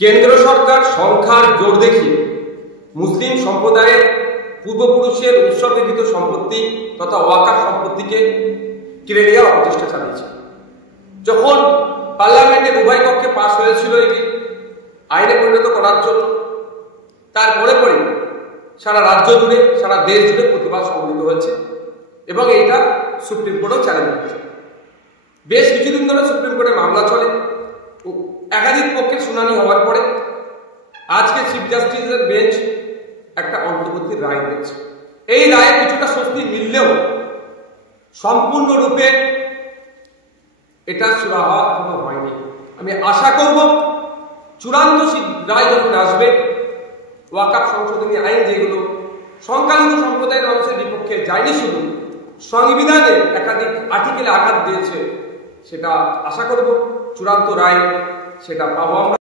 কেন্দ্র সরকার সংখ্যার জোর দেখিয়ে মুসলিম সম্প্রদায়ের পূর্বপুরুষের উৎসর্গীকৃত সম্পত্তি তথা ওয়াকাফ সম্পত্তিকে কেড়ে নেওয়ার অপচেষ্টা চালিয়েছে। যখন পার্লামেন্টের উভয় কক্ষে পাস হয়েছিল এটি আইনে পরিণত করার জন্য, তারপরে পরে সারা রাজ্য জুড়ে সারা দেশ জুড়ে প্রতিবাদ সংঘটিত হয়েছে এবং এইটা সুপ্রিম কোর্টও চ্যালেঞ্জ হচ্ছে। বেশ কিছুদিন ধরে সুপ্রিম কোর্টে মামলা চলে, একাধিক পক্ষের শুনানি হওয়ার পরে আজকে চিফ জাস্টিসের বেঞ্চ একটা অন্তর্বর্তী রায় দিয়েছে। এই রায়ে কিছুটা স্বস্তি মিললেও সম্পূর্ণরূপে এটা সুরা হওয়া এখনো হয়নি। আমি আশা করব চূড়ান্ত রায় যখন আসবে, ওয়াকাফ সংশোধনী আইন যেগুলো সংখ্যালঘু সম্প্রদায়ের মানুষের বিপক্ষে যায়নি, শুধু সংবিধানে একাধিক আর্টিকেলে আঘাত দিয়েছে, সেটা আশা করব চূড়ান্ত রায় সেটা পাবো আমরা।